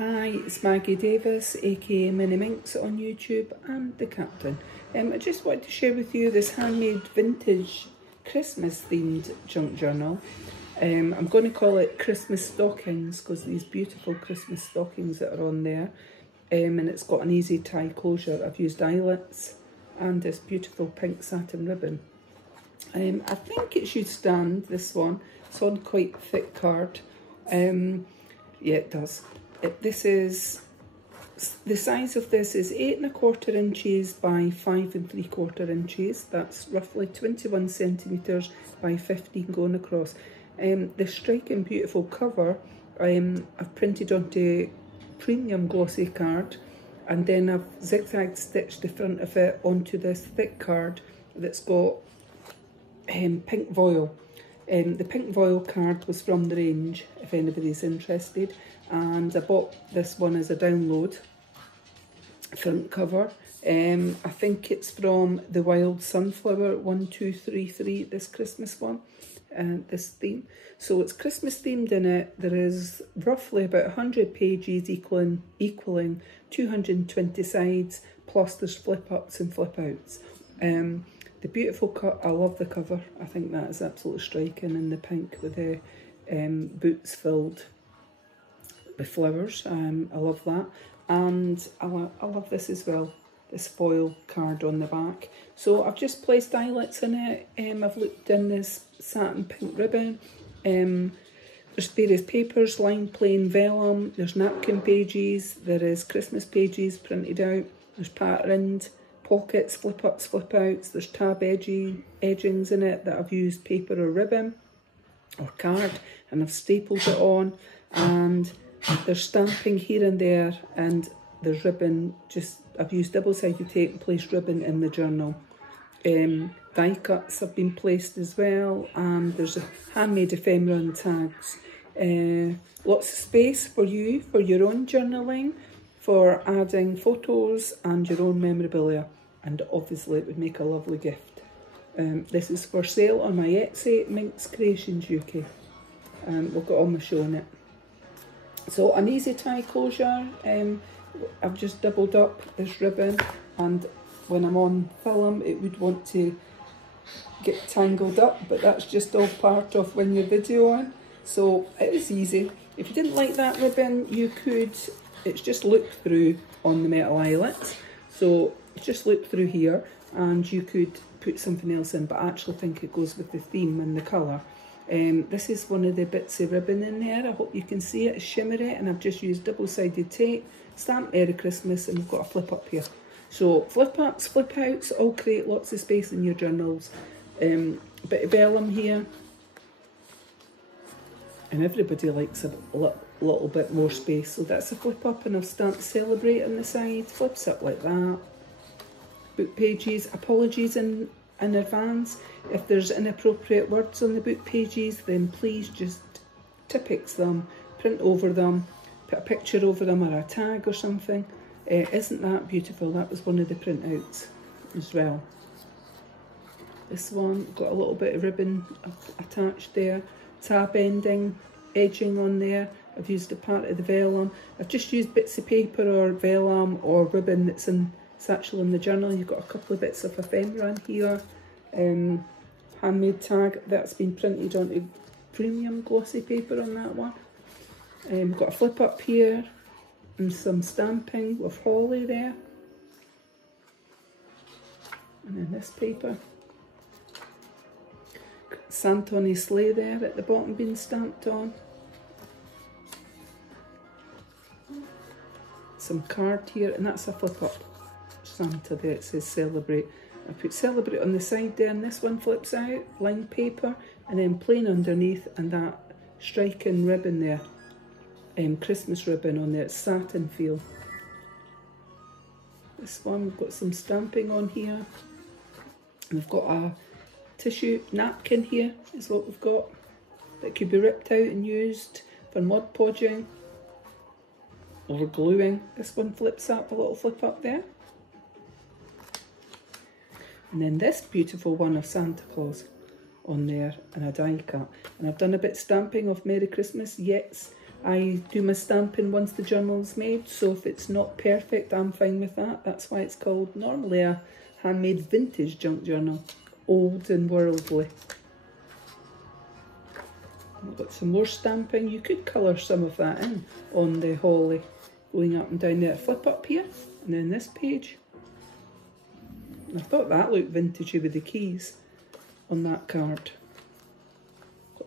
Hi, it's Maggie Davis, aka Mini Minx on YouTube and the Captain. I just wanted to share with you this handmade vintage Christmas themed junk journal. I'm going to call it Christmas Stockings because these beautiful Christmas stockings that are on there. And it's got an easy tie closure. I've used eyelets and this beautiful pink satin ribbon. I think it should stand, this one. It's on quite thick card. Yeah, it does. This is, the size of this is 8 1/4 inches by 5 3/4 inches. That's roughly 21 centimetres by 15 going across. The striking beautiful cover I've printed onto premium glossy card, and then I've zigzag stitched the front of it onto this thick card that's got pink voile. The pink voile card was from the range, if anybody's interested, and I bought this one as a download front cover. I think it's from the Wild Sunflower 1233, this Christmas one, and this theme. So it's Christmas themed in it. There is roughly about 100 pages equaling 220 sides, plus there's flip ups and flip outs. The beautiful cut, I love the cover. I think that is absolutely striking in the pink with the boots filled with flowers. I love that. And I love this as well, this foil card on the back. So I've just placed eyelets in it. I've looked in this satin pink ribbon. There's various papers, lined plain vellum. There's napkin pages. There is Christmas pages printed out. There's patterned pockets, flip ups, flip outs. There's tab edgings in it that I've used paper or ribbon or card, and I've stapled it on. And there's stamping here and there, and there's ribbon. I've used double-sided tape and placed ribbon in the journal. Die cuts have been placed as well, and there's a handmade ephemera and tags. Lots of space for you, for your own journaling, for adding photos and your own memorabilia, and obviously it would make a lovely gift. This is for sale on my Etsy, MinxCreationsUK. We've got all my show in it. So an easy tie closure. I've just doubled up this ribbon, and when I'm on film it would want to get tangled up, but that's just all part of when you're videoing. So it was easy. If you didn't like that ribbon, you could, it's just loop through on the metal eyelets. So just loop through here and you could put something else in, but I actually think it goes with the theme and the colour. This is one of the bits of ribbon in there. I hope you can see it. It's shimmery, and I've just used double-sided tape, stamped Merry Christmas, and we've got a flip up here. So flip ups, flip outs, all create lots of space in your journals. Bit of vellum here, and everybody likes a little bit more space. So that's a flip up, and I've stamped Celebrate on the side. Flips up like that. Book pages. Apologies in advance if there's inappropriate words on the book pages, then please just Tipp-Ex them, print over them, put a picture over them or a tag or something. Isn't that beautiful? That was one of the printouts as well. This one got a little bit of ribbon attached there, tab ending, edging on there. I've used a part of the vellum. I've just used bits of paper or vellum or ribbon that's actually in the journal. You've got a couple of bits of ephemera in here. Handmade tag that's been printed onto premium glossy paper on that one. We've got a flip up here and some stamping with holly there. And then this paper. Santa on his sleigh there at the bottom being stamped on. Some card here, and that's a flip up Santa there. It says Celebrate. I put Celebrate on the side there, and this one flips out, lined paper, and then plain underneath, and that striking ribbon there, Christmas ribbon on there, it's satin feel. This one, we've got some stamping on here. We've got a tissue napkin here, is what we've got, that could be ripped out and used for Mod Podging or gluing. This one flips up, a little flip up there. And then this beautiful one of Santa Claus on there, and a die cut. And I've done a bit stamping of Merry Christmas, yes, I do my stamping once the journal's made, so if it's not perfect, I'm fine with that. That's why it's called normally a handmade vintage junk journal, old and worldly. We've got some more stamping. You could colour some of that in on the holly, going up and down there. Flip up here, and then this page. I thought that looked vintagey with the keys on that card.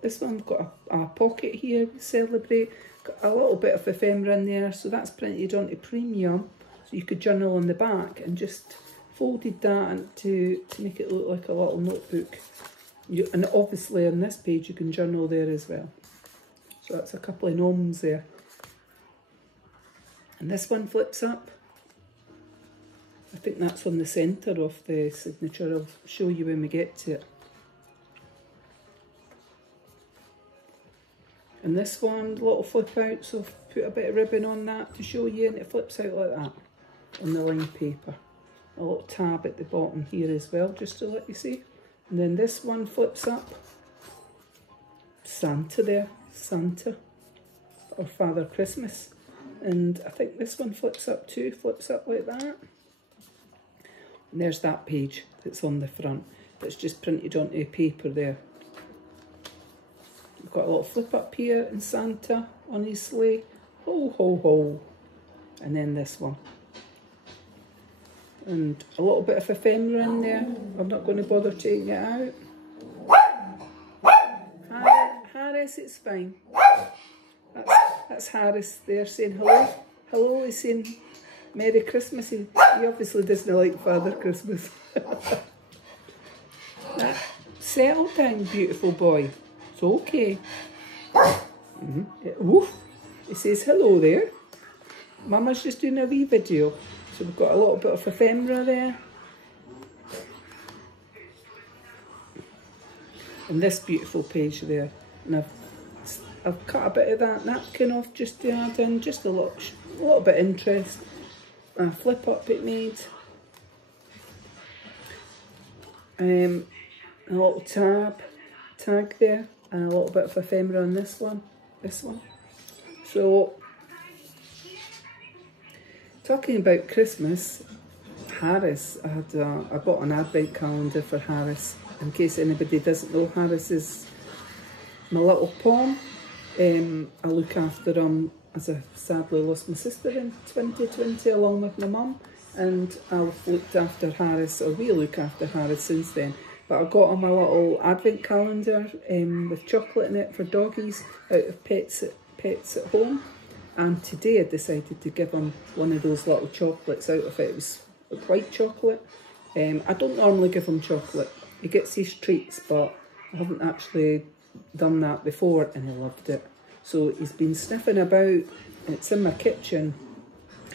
This one, we've got a pocket here, celebrate. Got a little bit of ephemera in there, so that's printed onto premium. So you could journal on the back, and just folded that to make it look like a little notebook. And obviously on this page you can journal there as well. So that's a couple of gnomes there. And this one flips up. I think that's on the centre of the signature. I'll show you when we get to it. And this one, little flip out, so I've put a bit of ribbon on that to show you, and it flips out like that on the lined paper. A little tab at the bottom here as well, just to let you see. And then this one flips up. Santa there, Santa, or Father Christmas. And I think this one flips up too, flips up like that. And there's that page that's on the front, that's just printed onto paper there. We've got a little flip up here and Santa on his sleigh. Ho, ho, ho. And then this one. And a little bit of ephemera in there. I'm not going to bother taking it out. Harris, it's fine. That's Harris there saying hello. Hello, he's saying Merry Christmas. He obviously doesn't like Father Christmas. Settle down, beautiful boy. It's okay. Woof. He says hello there. Mama's just doing a wee video. So we've got a little bit of ephemera there. And this beautiful page there. And I've cut a bit of that napkin off just to add in, just a little bit of interest. A flip up it made. A little tag there, and a little bit of ephemera on this one. So, talking about Christmas, Harris, I bought an advent calendar for Harris. In case anybody doesn't know, Harris is my little pawn. I look after him as I sadly lost my sister in 2020 along with my mum, and I've looked after Harris, or we look after Harris since then. But I got him a little advent calendar with chocolate in it for doggies out of Pets at Home. And today I decided to give him one of those little chocolates out of it. It was white chocolate. I don't normally give him chocolate. He gets his treats, but I haven't actually done that before, and he loved it. So he's been sniffing about. It's in my kitchen,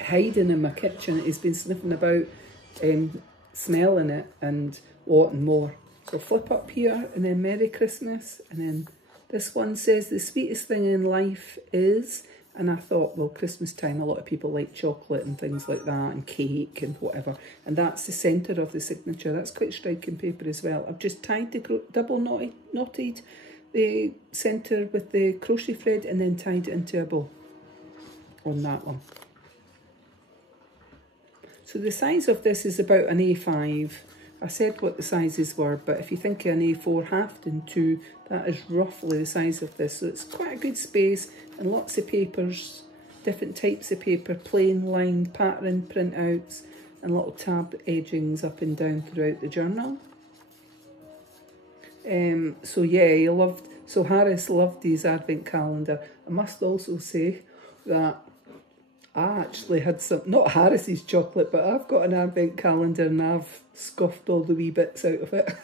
hiding in my kitchen. He's been sniffing about, smelling it and wanting more. So flip up here, and then Merry Christmas, and then this one says the sweetest thing in life is, and I thought, well, Christmas time, a lot of people like chocolate and things like that, and cake and whatever. And that's the centre of the signature. That's quite striking paper as well. I've just tied the double knotted the centre with the crochet thread, and then tied it into a bow on that one. So the size of this is about an A5. I said what the sizes were, but if you think of an A4 halved in two, that is roughly the size of this. So it's quite a good space, and lots of papers, different types of paper, plain, lined, pattern printouts, and little tab edgings up and down throughout the journal. So yeah, Harris loved his advent calendar. I must also say that I actually had some, not Harris's chocolate, but I've got an advent calendar and I've scoffed all the wee bits out of it.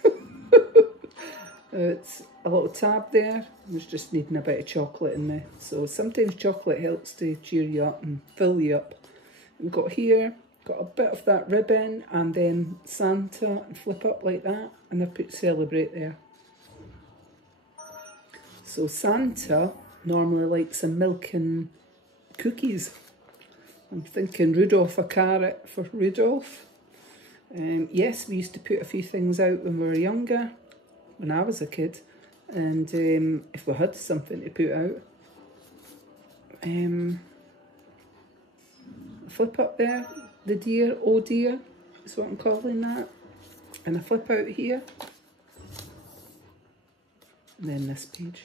It's a little tab there. I was just needing a bit of chocolate in there. So sometimes chocolate helps to cheer you up and fill you up. We've got here, got a bit of that ribbon, and then Santa, and flip up like that, and I've put celebrate there. So Santa normally likes some milk and cookies. I'm thinking Rudolph, a carrot for Rudolph. Yes, we used to put a few things out when we were younger, when I was a kid. And if we had something to put out, flip up there, the dear, oh dear, is what I'm calling that. And a flip out here. And then this page.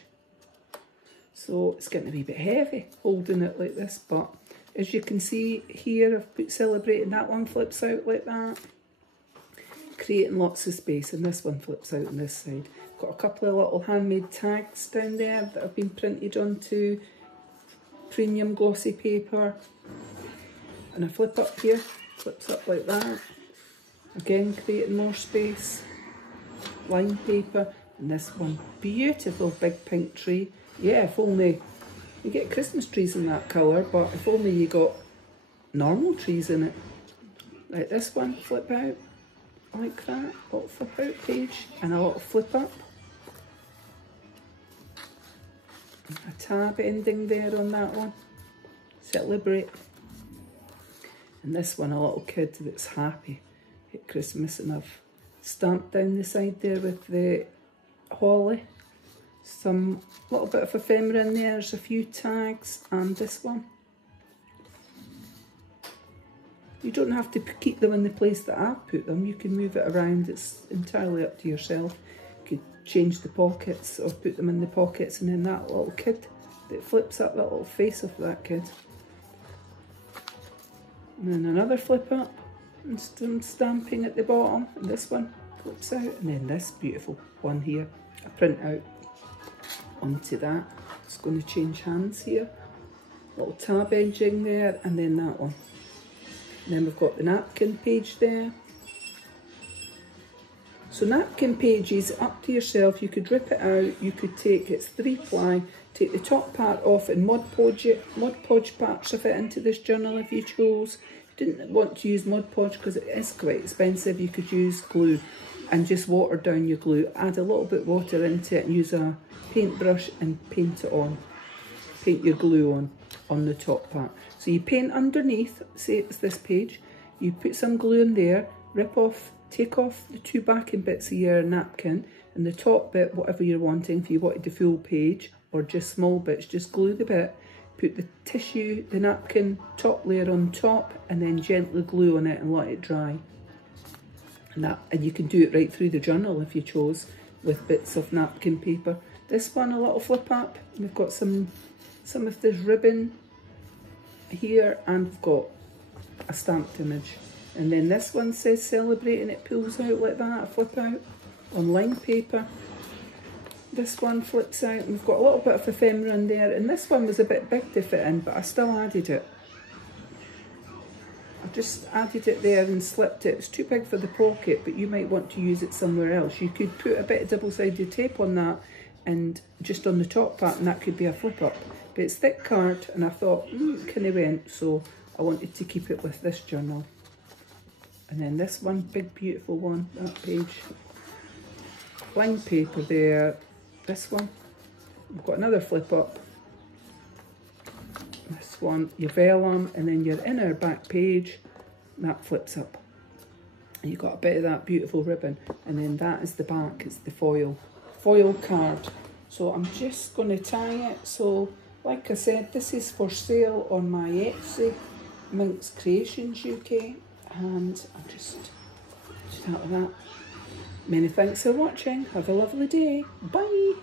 So it's getting a wee bit heavy holding it like this, but as you can see here, I've put celebrating, that one flips out like that, creating lots of space, and this one flips out on this side. Got a couple of little handmade tags down there that have been printed onto premium glossy paper, and a flip up here, flips up like that, again creating more space, lined paper, and this one, beautiful big pink tree. Yeah, if only you get Christmas trees in that colour, but if only you got normal trees in it. Like this one, flip out like that, little flip out page, and a little flip up. A tab ending there on that one, celebrate. And this one, a little kid that's happy at Christmas, and I've stamped down the side there with the holly. Some little bit of ephemera in there, there's a few tags, and this one. You don't have to keep them in the place that I've put them, you can move it around, it's entirely up to yourself. You could change the pockets or put them in the pockets, and then that little kid that flips up, that little face of that kid. And then another flip up, and some stamping at the bottom, and this one flips out, and then this beautiful one here, a print out onto that. It's going to change hands here, little tab edging there, and then that one. And then we've got the napkin page there. So napkin pages, up to yourself, you could rip it out, you could take, it's 3-ply, take the top part off and Mod Podge parts of it into this journal if you chose. If you didn't want to use Mod Podge because it is quite expensive, you could use glue and just water down your glue. Add a little bit of water into it and use a paintbrush and paint it on. Paint your glue on the top part. So you paint underneath, say it's this page, you put some glue in there, rip off, take off the 2 backing bits of your napkin, and the top bit, whatever you're wanting, if you wanted the full page or just small bits, just glue the bit, put the tissue, the napkin top layer on top, and then gently glue on it and let it dry. And you can do it right through the journal if you chose, with bits of napkin paper. This one, a little flip up, we've got some of this ribbon here, and we've got a stamped image. And then this one says celebrate, and it pulls out like that, a flip out on lined paper. This one flips out, and we've got a little bit of ephemera in there, and this one was a bit big to fit in, but I still added it. I just added it there and slipped it. It's too big for the pocket, but you might want to use it somewhere else. You could put a bit of double-sided tape on that and just on the top part, and that could be a flip up. But it's thick card, and I thought, it kind of went, so I wanted to keep it with this journal. And then this one, big beautiful one, that page. Lined paper there. This one, we've got another flip up. This one, your vellum, and then your inner back page, that flips up. And you've got a bit of that beautiful ribbon, and then that is the back, it's the foil card. So I'm just going to tie it. So like I said, this is for sale on my Etsy, MinxCreationsUK, and I'll just do that with that. Many thanks for watching. Have a lovely day. Bye.